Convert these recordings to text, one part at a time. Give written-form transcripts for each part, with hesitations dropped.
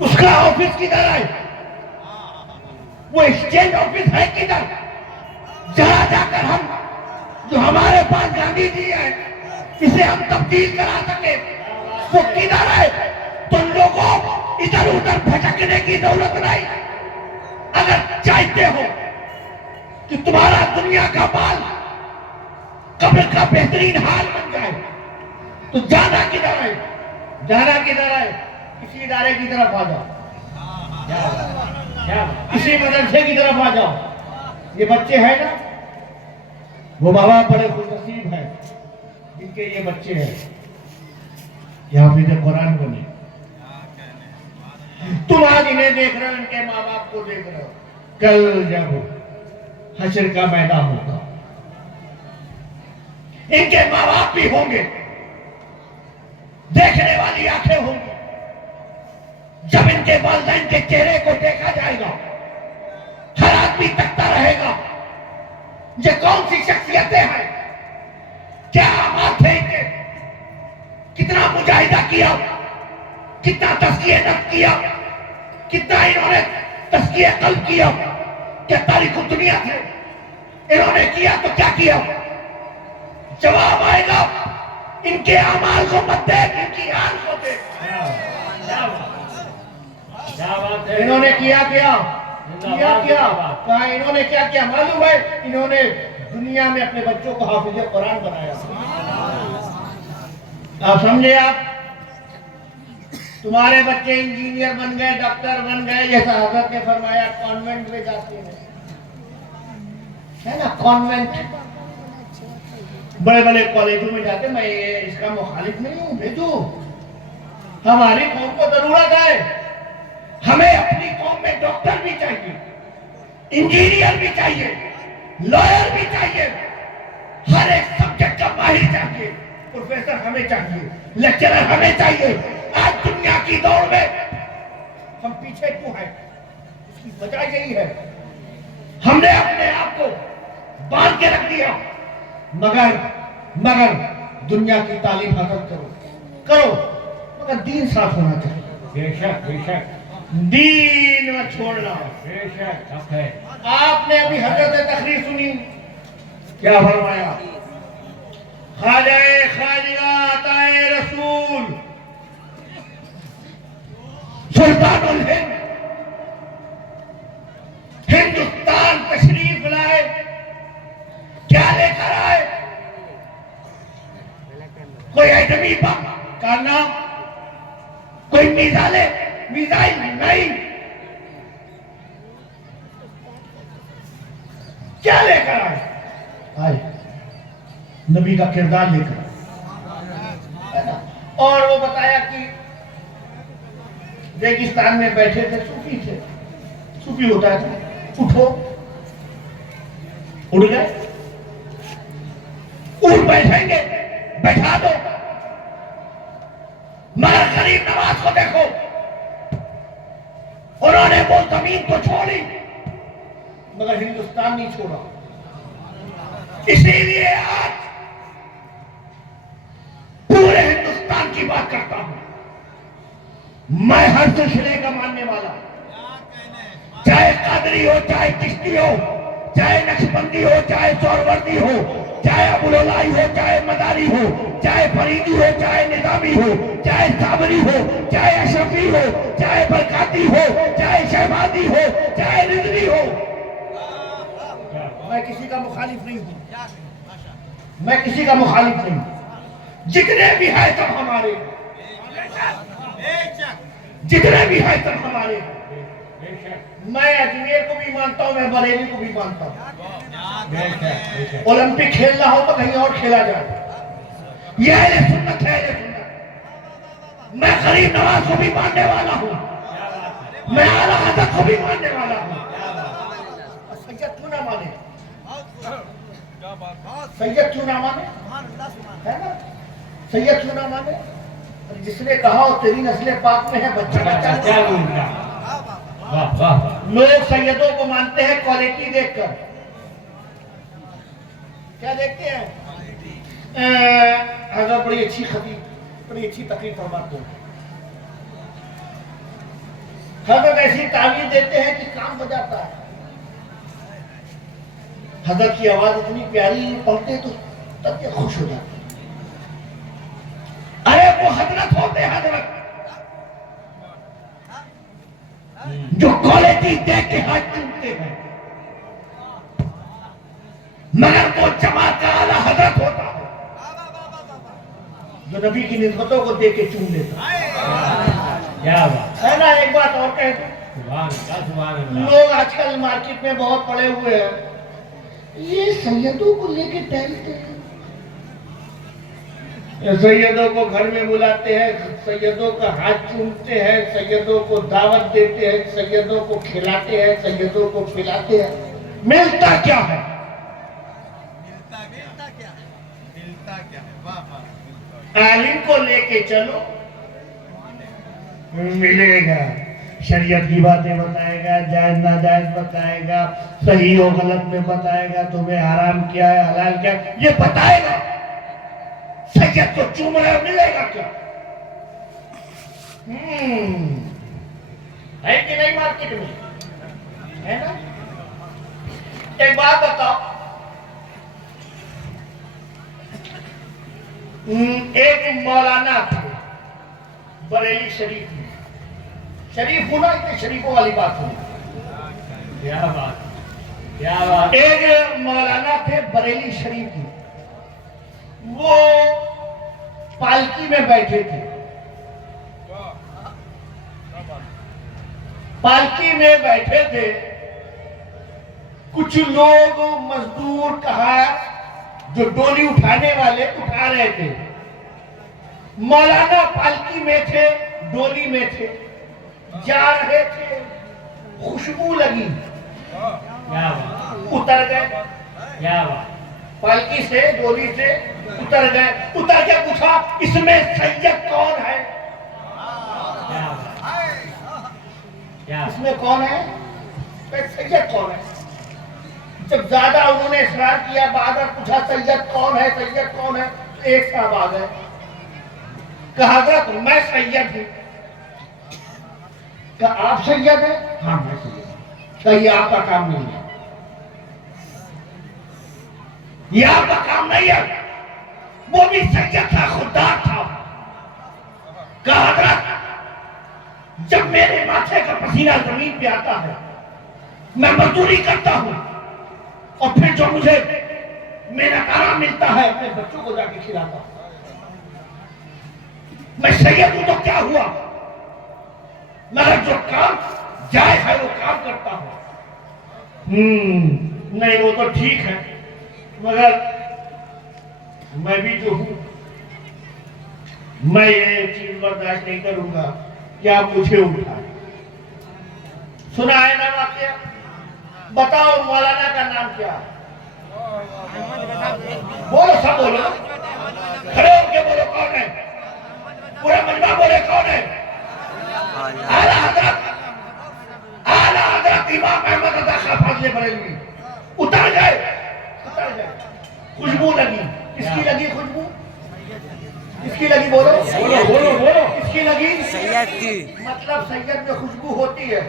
اس کا آفس کدھر ہے؟ وہ ایکسچینج آفس ہے کدھر؟ جہاں جا کر ہم جو ہمارے پاس گاندھی جی ہے اسے ہم تبدیل کرا سکے، وہ کدھر ہے؟ تم لوگوں ادھر ادھر بھٹکنے کی ضرورت نہیں۔ اگر چاہتے ہو کہ تمہارا دنیا کا مال قبر کا بہترین حال بن جائے تو جانا کدھر ہے؟ جانا کدھر ہے؟ کسی ادارے کی طرف آ جاؤ، کسی مدرسے کی طرف آ جاؤ۔ یہ بچے ہیں نا، وہ ماں باپ بڑے خوش نصیب ہیں جن کے یہ بچے ہیں کہ حافظ قرآن بنے۔ تم آج انہیں دیکھ رہے ہو، ان کے ماں باپ کو دیکھ رہے ہو، کل جب حشر کا میدان ہوگا ان کے ماں باپ بھی ہوں گے، دیکھنے والی آنکھیں ہوں گی۔ جب ان کے والدین کے چہرے کو دیکھا جائے گا، ہر آدمی تکتا رہے گا یہ کون سی شخصیتیں ہیں، کیا آماد تھے ان کے، کتنا مجاہدہ کیا، کتنا تزکیہ نفس کیا، کتنا انہوں نے تزکیہ قلب کیا، کیا تاریخ دنیا تھے، انہوں نے کیا تو کیا کیا؟ جواب آئے گا۔ ان کے اعمال کو مت دیکھ، ان کی حال کو دیکھ۔ انہوں نے کیا کہا انہوں نے کیا کیا معلوم ہے؟ انہوں نے دنیا میں اپنے بچوں کو حافظ قرآن بنایا۔ آپ سمجھے؟ آپ تمہارے بچے انجینئر بن گئے، ڈاکٹر بن گئے، جیسا حضرت نے فرمایا کانوینٹ میں جاتے ہیں، ہے نا؟ کانوینٹ بڑے بڑے کالجوں میں جاتے۔ میں اس کا مخالف نہیں ہوں، بھیجو، ہماری قوم کو ضرورت ہے، ہمیں اپنی قوم میں ڈاکٹر بھی چاہیے، انجینئر بھی چاہیے، لائر بھی چاہیے، ہر ایک سبجیکٹ کا ماہر چاہیے، پروفیسر ہمیں چاہیے، لیکچرر ہمیں چاہیے۔ آج دنیا کی دوڑ میں ہم پیچھے کیوں ہیں؟ اس کی وجہ یہی ہے ہم نے اپنے آپ کو باندھ کے رکھ دیا۔ مگر دنیا کی تعلیم حاصل کرو مگر دین صاف ہونا چاہیے۔ بے شک بے شک، دین میں چھوڑنا۔ بے شک حق ہے۔ آپ نے ابھی حضرت تقریر سنی، کیا فرمایا؟ خواجہ خواجات آئے رسول سلطان الہند ہندوستان تشریف لائے، کیا لے کر آئے؟ کوئی ایٹمی بم کا نام، کوئی میزائل نہیں، کیا لے کر آئے؟ نبی کا کردار لے کر۔ اور وہ بتایا کہ ریگستان میں بیٹھے تھے، صوفی ہوتا ہے، اٹھو، اڑ گئے، اٹھ بیٹھیں گے، بیٹھا دو۔ مگر غریب نواز کو دیکھو، انہوں نے وہ زمین تو چھوڑی مگر ہندوستان نہیں چھوڑا۔ اسی لیے آج پورے ہندوستان کی بات کرتا ہوں، میں ہر سلسلے کا ماننے والا، چاہے قادری ہو، چاہے چشتی ہو، چاہے نقشبندی ہو، چاہے سہروردی ہو، چاہے ابوالعلائی ہو، چاہے مداری ہو، چاہے فریدی ہو، چاہے نظامی ہو، چاہے صابری ہو، چاہے اشرفی ہو، چاہے برکاتی ہو، چاہے شہبازی ہو، چاہے رضوی ہو، میں کسی کا مخالف نہیں ہوں، میں کسی کا مخالف نہیں ہوں۔ جتنے بھی ہیں سب ہمارے، جتنے بھی ہیں سب ہمارے۔ میں اجمیر کو بھی مانتا ہوں، میں بریلی کو بھی مانتا ہوں۔ اولمپک کھیلنا ہو تو کہیں اور کھیلا جائے، یہ اہل سنت ہے، اہل سنت۔ میں غریب نواز کو بھی ماننے والا ہوں، میں اعلیٰ حضرت کو بھی ماننے والا ہوں۔ سید کیوں نہ مانے؟ سید کیوں نہ مانے؟ ہے نا؟ سید کیوں نہ مانے؟ جس نے کہا ہو تیری نسل پاک میں ہے بچہ بچہ، لوگ سیدوں کو مانتے ہیں کوالٹی دیکھ کر۔ کیا دیکھتے ہیں؟ حضرت بڑی اچھی خطیب، بڑی اچھی تقریر فرماتے ہیں، ایسی تعویذ دیتے ہیں کہ کام ہو جاتا ہے. حضرت کی آواز اتنی پیاری پڑھتے تو طبیعت خوش ہو جاتی. ارے وہ حضرت ہوتے حضرت جو کوالٹی دیکھ کے ہاتھ چومتے ہیں، مگر وہ جماعت کا اعلیٰ حضرت ہوتا ہے جو نبی کی نسبتوں کو دیکھ کے چوم لیتا کیا بات ہے نا. ایک بات اور کہتے ہیں، سبحان اللہ سبحان اللہ. لوگ آج کل مارکیٹ میں بہت پڑے ہوئے ہیں، یہ سیدوں کو لے کے ٹہلتے ہیں، سیدوں کو گھر میں بلاتے ہیں، سیدوں کا ہاتھ چومتے ہیں، سیدوں کو دعوت دیتے ہیں، سیدوں کو کھلاتے ہیں، سیدوں کو پلاتے ہیں. ملتا کیا ہے؟ عالم کو لے کے چلو، ملے گا، شریعت کی باتیں بتائے گا، جائز ناجائز بتائے گا، صحیح و غلط میں بتائے گا، تمہیں حرام کیا ہے حلال کیا ہے یہ بتائے گا. سید کو چوم رہے ملے گا کیا؟ ہے کہ نہیں مارکیٹ میں؟ ہے نا. ایک بات بتاؤ، ایک مولانا تھے بریلی شریف میں. شریف ہونا اتنے شریفوں والی بات ہوئی. کیا بات کیا بات. ایک مولانا تھے بریلی شریف میں، وہ پالکی میں بیٹھے تھے. پالکی میں بیٹھے تھے، کچھ لوگ مزدور کہا جو ڈولی اٹھانے والے اٹھا رہے تھے. مولانا پالکی میں تھے، ڈولی میں تھے، جا رہے تھے، خوشبو لگی، کیا بات اتر گئے. کیا بات. پالکی سے ڈولی سے اتر گئے. اتر کے پوچھا اس میں سید کون ہے؟ کیا بات. کیا اس میں کون ہے؟ سید کون ہے؟ جب زیادہ انہوں نے اصرار کیا، بعد میں پوچھا سید کون ہے، سید کون ہے؟ ایک صاحب آ گئے، کہا حضرت میں سید ہوں. کہا آپ سید ہیں؟ ہاں میں سید ہوں. کہا یہ آپ کا کام نہیں ہے، یہ آپ کا کام نہیں ہے. وہ بھی سید تھا، خوددار تھا. کہا حضرت جب میرے ماتھے کا پسینہ زمین پہ آتا ہے، میں مزدوری کرتا ہوں، اور پھر جو مجھے میرا آرام ملتا ہے اپنے بچوں کو جا کے کھلاتا ہوں. میں سید ہوں تو کیا ہوا، مگر جو کام جائز ہے وہ کام کرتا ہوں. نہیں وہ تو ٹھیک ہے، مگر میں بھی جو ہوں، میں یہ چیز برداشت نہیں کروں گا کہ آپ مجھے اٹھائیں. سنا ہے نا واقعہ؟ بتاؤ مولانا کا نام کیا ہے؟ بولو، سب بولو، کھڑے ہو کے بولو کون ہے؟ پورا مجمع بولے کون ہے؟ اعلیٰ حضرت امام احمد رضا خان فاضل بریلوی. اتر گئے، خوشبو لگی. کس کی لگی خوشبو؟ کس کی لگی؟ بولو بولو بولو. کس کی لگی؟ سید کی. مطلب سید میں خوشبو ہوتی ہے.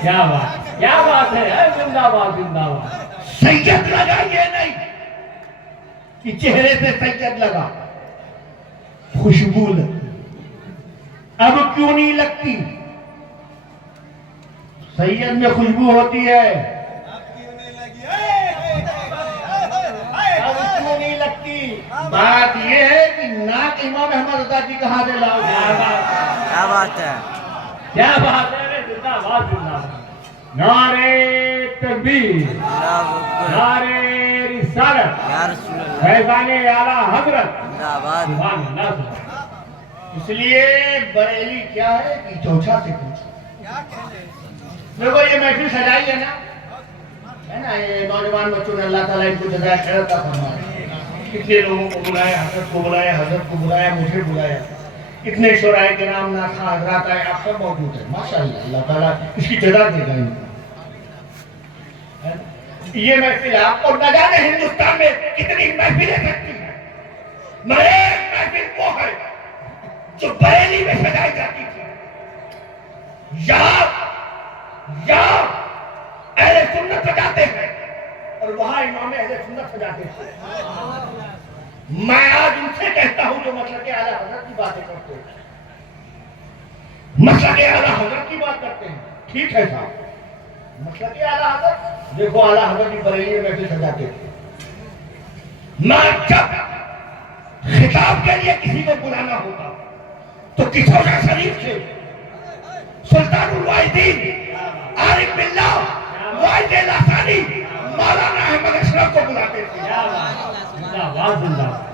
کیا بات ہے. زندہ باد زندہ باد. سید لگا یہ نہیں کہ چہرے سے سید لگا، خوشبو لگی. اب کیوں نہیں لگتی؟ سید میں خوشبو ہوتی ہے، اب کیوں نہیں لگتی؟ بات یہ ہے کہ ناک امام احمد رضا جی کہاں سے لاؤ؟ کیا بات ہے. کیا بات ہے. زندہ باد زندہ باد. نعرے تکبیر، اللہ اکبر. نعرے رسالت، یا رسول اللہ. فیضان اعلیٰ حضرت. زندہ باد. سبحان اللہ سبحان اللہ. اس لیے بریلی کیا ہے کہ چوچھا سے پوچھو. دیکھو یہ محفل سجائی ہے نا، یہ نوجوان بچوں نے اللہ تعالیٰ ان کو جزائے خیر عطا فرمائے. کتنے لوگوں کو بلایا، حضرت کو بلایا، حضرت کو بلایا، مجھے بلایا. اتنے شعراء کرام ناخواں حضرات آئے، آپ سب موجود ہیں. ماشاءاللہ اللہ تعالیٰ اس کی جزا دے گا ان کو. یہ محفل آپ کو نہ جانے ہندوستان میں کتنی محفلیں سکتی ہیں، مگر ایک محفل وہ ہے جو بریلی میں سجائی جاتی تھی. یہاں یہاں اہل سنت سجاتے ہیں اور وہاں امام اہل سنت سجاتے ہیں. میں آج ان سے کہتا ہوں جو مسلک اعلیٰ حضرت کی باتیں کرتے ہیں, مسلک اعلیٰ حضرت کی بات کرتے ہیں, ٹھیک ہے صاحب, مسلک اعلیٰ حضرت دیکھو اعلیٰ حضرت کی بریلی میں محفل سجاتے تھے. میں جب خطاب کے لیے کسی کو بلانا ہوتا تو کچھوڑا شریف سے سلطان الواحدین عارف باللہ واحد لاسانی مولانا احمد اشرف کو بلاتے تھے.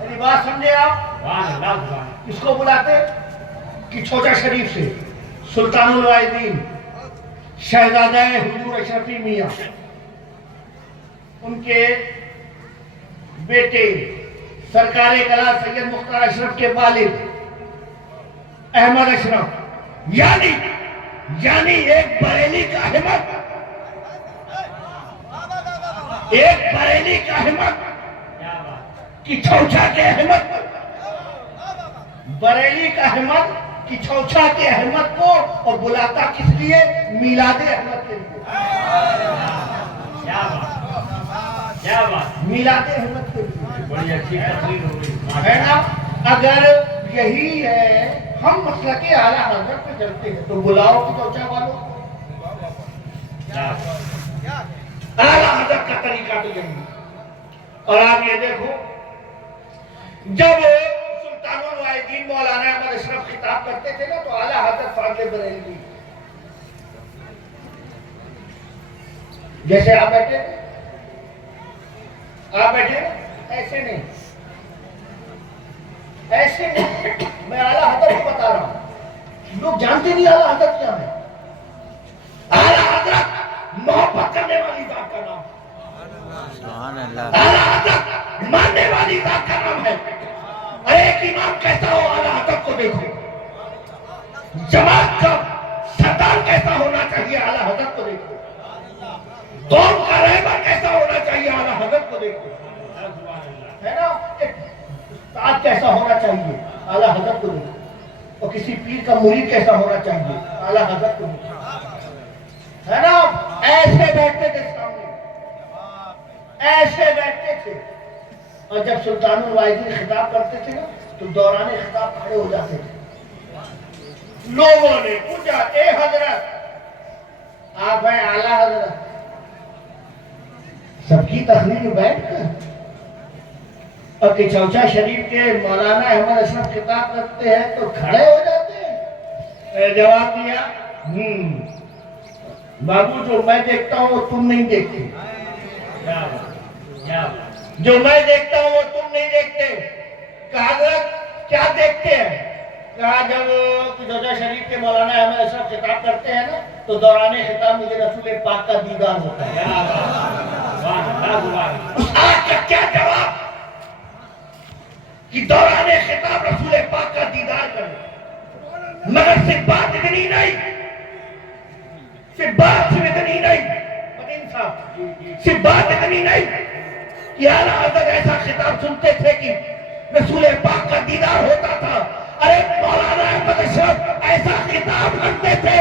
میری بات سمجھے آپ؟ کس کو بلاتے؟ کچھوڑا شریف سے سلطان الواحدین شہزادہ حضور اشرفی میاں, ان کے بیٹے سرکار کلا سید مختار اشرف کے والد احمد اشرف, یعنی ایک بریلی کا احمد, ایک بریلی کا احمد کی چھوچا کے احمد, بریلی کا احمد کی چھوچا کے احمد کو, اور بلاتا کس لیے؟ میلاد احمد کے لیے. میلاد احمد کے لیے, بڑی اچھی تقریر ہو رہی ہے نا. اگر یہی ہے ہم مسلک اعلیٰ حضرت پہ چلتے ہیں تو بلاؤ کی چوچا والوں کو. اعلیٰ حضرت کا طریقہ تو یہی. اور آپ یہ دیکھو, جب سلطان الواحدین مولانا احمد اشرف خطاب کرتے تھے نا تو اعلیٰ حضرت فاضل بریلوی جیسے آپ بیٹھے تھے, آپ بیٹھے ایسے نہیں, ایسے نہیں. میں اعلیٰ حضرت کو بتا رہا ہوں, لوگ جانتے نہیں اعلیٰ حضرت کیا ہے. اعلیٰ حضرت محبت کرنے والی ذات کا نام, سبحان اللہ. اعلیٰ حضرت ماننے والی ذات کا نام ہے. ایک امام کیسا ہو اعلیٰ حضرت کو دیکھو, جماعت کا سردار کیسا ہونا چاہیے اعلیٰ حضرت کو دیکھو, قوم کا رہبر کیسا ہونا چاہیے اعلیٰ حضرت کو دیکھو, ہے نا. ایک استاد کیسا ہونا چاہیے اعلیٰ حضرت کو دیکھو, اور کسی پیر کا مرید کیسا ہونا چاہیے اعلیٰ حضرت کو دیکھو, ہے نا. ایسے بیٹھتے تھے سامنے, ایسے بیٹھتے تھے. اور جب سلطان الواحدین خطاب کرتے تھے نا تو دوران خطاب کھڑے ہو جاتے تھے. لوگوں نے پوچھا, اے حضرت آپ ہیں اعلیٰ حضرت, سب کی تقریر میں بیٹھ کر, اور کچوچا شریف کے مولانا احمد اشرف خطاب کرتے ہیں تو کھڑے ہو جاتے ہیں. جواب دیا, بابو جو میں دیکھتا ہوں وہ تم نہیں دیکھتے, جو میں دیکھتا ہوں وہ تم نہیں دیکھتے. کہا حضرت کیا دیکھتے ہیں؟ کہا جب کچوچا شریف کے مولانا احمد اشرف خطاب کرتے ہیں نا تو دوران خطاب مجھے رسول پاک کا دیدار ہوتا ہے. اس آج کا کیا جواب کہ دوران خطاب رسول پاک کا دیدار کریں, مگر صرف بات اتنی نہیں, صرف بات اتنی نہیں, مدین صاحب صرف بات اتنی نہیں کہ اعلیٰ حضرت ایسا خطاب سنتے تھے کہ رسول پاک کا دیدار ہوتا تھا. ارے مولانا احمد اشرف ایسا خطاب کرتے تھے.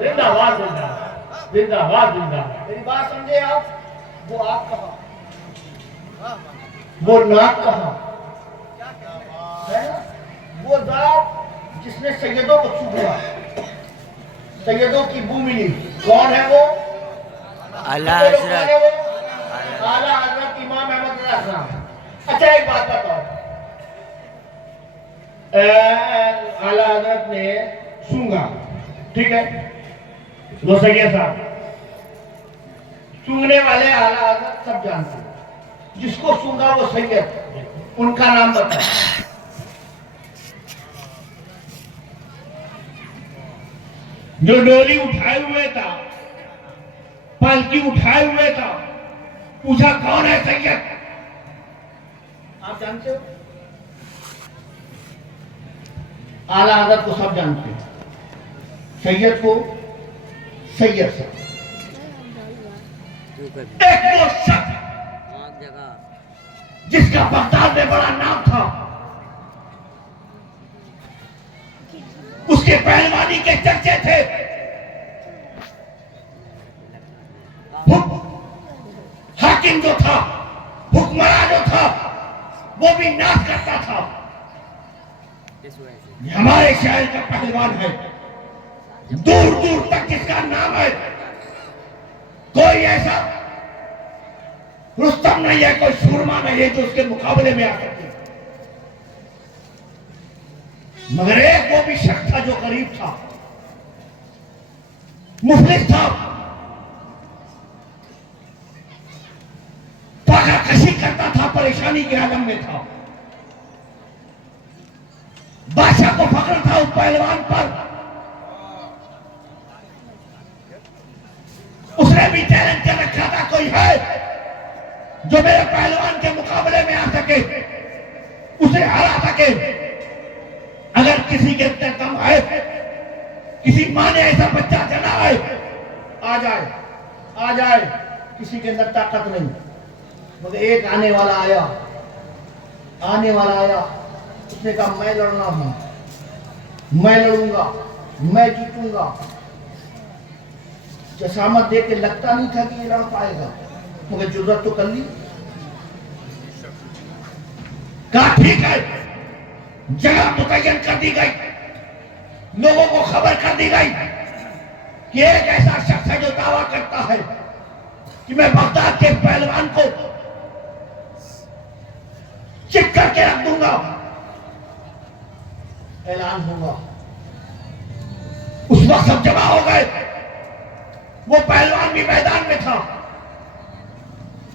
زندہ باد, زندہ باد, زندہ. میری بات سمجھے آپ؟ وہ آپ کہاں, وہ ناک کہاں, ہے نا. وہ ذات جس نے سیدوں کو چھوا, سیدوں کی بو ملی, کون ہے وہ؟ اعلیٰ حضرت. اعلیٰ حضرت امام احمد رضا خان. اچھا ایک بات بتاؤ, اعلیٰ حضرت نے سونگا, ٹھیک ہے, وہ سید صاحب سونگنے والے اعلیٰ حضرت سب جانتے ہیں. جس کو سونگا وہ سید, ان کا نام بتاؤ. جو ڈولی اٹھائے ہوئے تھا, پالکی اٹھائے ہوئے تھا, پوچھا کون ہے سید؟ آپ جانتے ہو؟ اعلیٰ حضرت کو سب جانتے ہیں, سید کو سید صاحب. ایک وہ شخص جس کا بغداد میں بڑا نام تھا, اس کے پہلوانی کے چرچے تھے. حاکم جو تھا, حکمراں جو تھا, وہ بھی ناز کرتا تھا. یہ ہمارے شہر کا پہلوان ہے, دور دور تک جس کا نام ہے. کوئی ایسا رستم نہیں ہے, کوئی سورما نہیں ہے جو اس کے مقابلے میں آ سکے. مگر ایک وہ بھی شخص تھا جو غریب تھا, مفلس تھا, پاگا کشی کرتا تھا, پریشانی کے عالم میں تھا. بادشاہ کو فخر تھا اس پہلوان پر. اس نے بھی چیلنج کر رکھا تھا, کوئی ہے جو میرے پہلوان کے مقابلے میں آ سکے, اسے ہرا سکے. اگر کسی کے اندر دم ہے, کسی ماں نے ایسا بچہ جنا ہے, آ جائے, آ جائے. کسی کے اندر طاقت نہیں, مگر ایک آنے والا آیا, آنے والا آیا. اس نے کہا میں لڑنا ہوں, میں لڑوں گا, میں جیتوں گا. جسامت دیکھ کے لگتا نہیں تھا کہ یہ لڑ پائے گا, مگر جرأت تو کر لی. کہا ٹھیک ہے. جگہ متعین کر دی گئی, لوگوں کو خبر کر دی گئی کہ ایک ایسا شخص ہے جو دعویٰ کرتا ہے کہ میں بغداد کے پہلوان کو چک کر کے رکھ دوں گا. اعلان ہوگا. اس وقت سب جمع ہو گئے. وہ پہلوان بھی میدان میں تھا.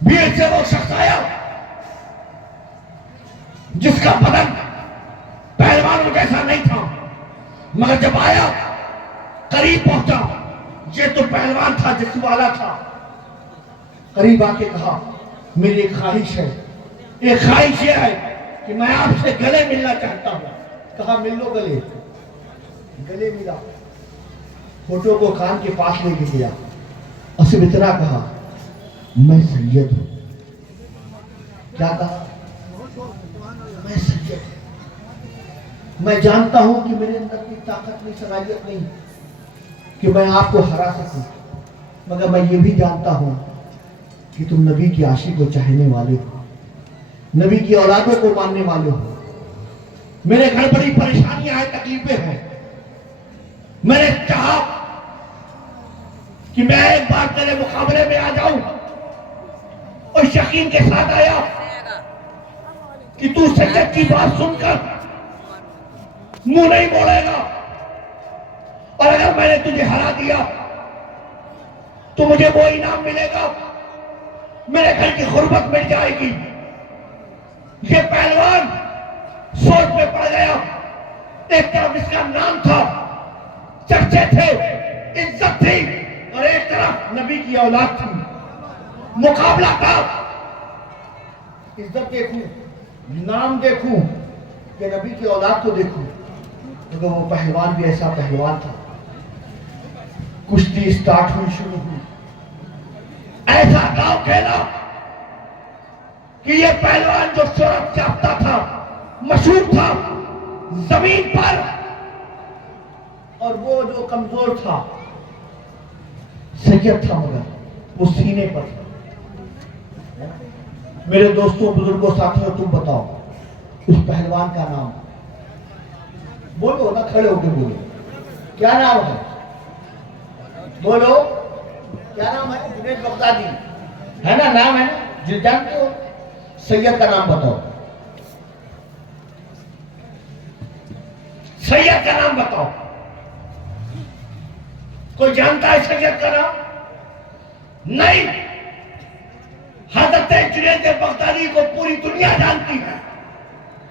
بھیڑ سے وہ شخص آیا جس کا بدن پہلوانوں جیسا نہیں تھا, مگر جب آیا قریب پہنچا, یہ تو پہلوان تھا, جس والا تھا. قریب آ کے کہا میری ایک خواہش ہے, ایک خواہش یہ ہے کہ میں آپ سے گلے ملنا چاہتا ہوں. کہا مل لو گلے. گلے ملا, فوٹو کو کان کے پاس لے کے گیا, اور صرف اتنا کہا میں سید ہوں. کیا کہا؟ میں سید ہوں. میں جانتا ہوں کہ میرے اندر کی طاقت نہیں, صلاحیت نہیں کہ میں آپ کو ہرا سکوں, مگر میں یہ بھی جانتا ہوں کہ تم نبی کی عاشق کو چاہنے والے ہو, نبی کی اولادوں کو ماننے والے ہو. میرے گھر بڑی پریشانیاں ہیں, تکلیفیں ہیں. میں نے چاہا کہ میں ایک بار تیرے مقابلے میں آ جاؤں, اور یقین کے ساتھ آیا کہ تو سید کی بات سن کر منہ نہیں موڑے گا, اور اگر میں نے تجھے ہرا دیا تو مجھے وہ انعام ملے گا, میرے گھر کی غربت مٹ جائے گی. یہ پہلوان سوچ میں پڑ گیا. ایک طرف اس کا نام تھا, چرچے تھے, عزت تھی, اور ایک طرف نبی کی اولاد تھی. مقابلہ تھا. عزت دیکھوں, نام دیکھوں, کہ نبی کی اولاد کو دیکھوں. کیونکہ وہ پہلوان بھی ایسا پہلوان تھا. کشتی سٹارٹ ہوئی, شروع ہوئی. ایسا گاؤں کھیلا کہ یہ پہلوان جو شہرت یافتہ تھا, مشہور تھا زمین پر, اور وہ جو کمزور تھا سید تھا, مگر وہ سینے پر. میرے دوستوں, بزرگوں, ساتھیوں, تم بتاؤ اس پہلوان کا نام. بولو نا, کھڑے ہو کے بولو, کیا نام ہے؟ بولو کیا نام ہے؟ جنید بغدادی ہے نا, نام ہے جو جانتے ہو. سید کا نام بتاؤ, سید کا نام بتاؤ. کوئی جانتا ہے سید کا نام؟ نہیں. حضرت جنید بغدادی کو پوری دنیا جانتی ہے.